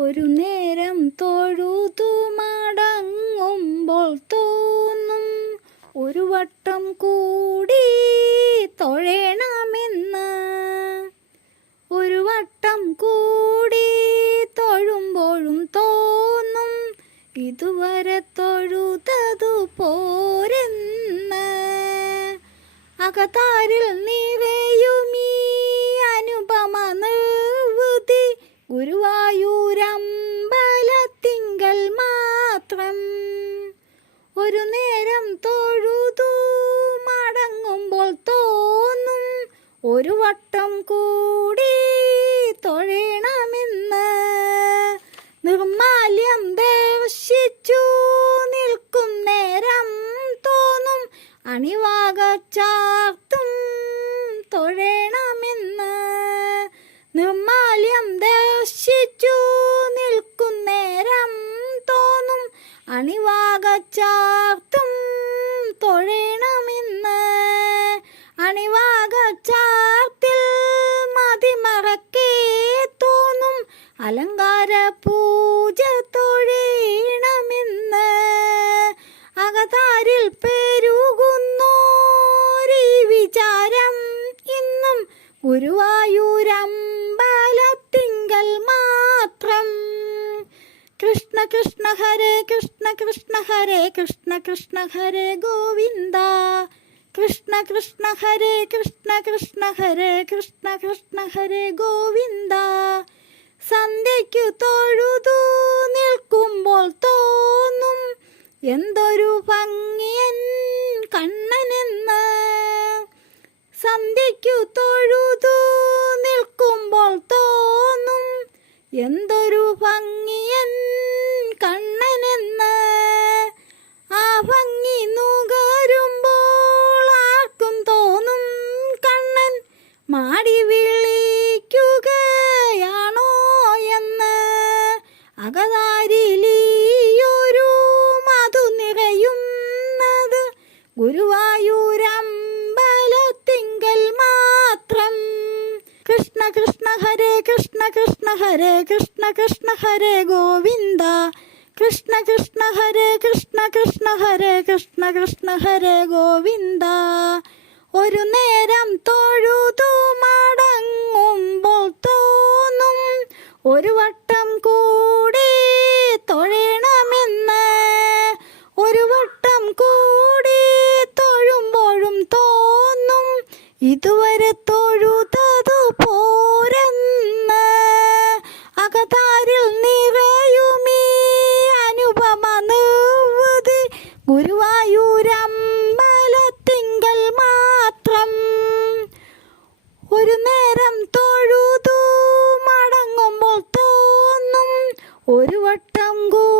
ഒരു നേരം തൊഴുതു മടങ്ങുമ്പോൾ തോന്നും ഒരു വട്ടം കൂടി തൊഴേണമെന്ന്. ഒരു വട്ടം കൂടി തൊഴുമ്പോഴും തോന്നും ഇതുവരെ തൊഴുതതു പോരെന്ന്. അകതാരിൽ നീവേയുമീ അനുപമ നിർവൃതി ഗുരുവായൂരമ്പലത്തിങ്കൽ ഒരു വട്ടം കൂടി തൊഴണമെന്ന് നിർമാല്യം ദേവശിച്ചു നിൽക്കും നേരം തോന്നും അണിവാക ചാർത്തും തൊഴണമെന്ന് നിർമാല്യം ദേവശിച്ചു നിൽക്കും നേരം തോന്നും അണിവാക ചാർത്തും അലങ്കാര പൂജ അകതാരിൽ പെരുകുന്നോരീ വിചാരം. ഇന്നും ഗുരുവായൂരമ്പലത്തിങ്കൽ മാത്രം. കൃഷ്ണ കൃഷ്ണ ഹരേ കൃഷ്ണ കൃഷ്ണ ഹരേ കൃഷ്ണ കൃഷ്ണ ഹരേ ഗോവിന്ദ. കൃഷ്ണ കൃഷ്ണ ഹരേ കൃഷ്ണ കൃഷ്ണ ഹരേ കൃഷ്ണ കൃഷ്ണ ഹരേ ഗോവിന്ദ. സന്ധ്യയ്ക്കു തൊഴുതു നിൽക്കുമ്പോൾ തോന്നും എന്തൊരു ഭംഗിയൻ കണ്ണനെന്ന്. സന്ധ്യയ്ക്കു തൊഴുതു നിൽക്കുമ്പോൾ തോന്നും എന്തൊരു ഭംഗിയൻ ഹരേ കൃഷ്ണ കൃഷ്ണ ഹരേ കൃഷ്ണ കൃഷ്ണ ഹരേ ഗോവിന്ദ. കൃഷ്ണ കൃഷ്ണ ഹരേ കൃഷ്ണ കൃഷ്ണ ഹരേ കൃഷ്ണ കൃഷ്ണ ഹരേ ഗോവിന്ദ. ഒരു നേരം തൊഴുതു മടങ്ങുമ്പോൾ തോന്നും ഒരു വട്ടം കൂടി തൊഴണമെന്ന്. ഒരു വട്ടം കൂടി തൊഴുമ്പോഴും തോന്നും ഇതുവരെ ഒരു വട്ടം കൂടി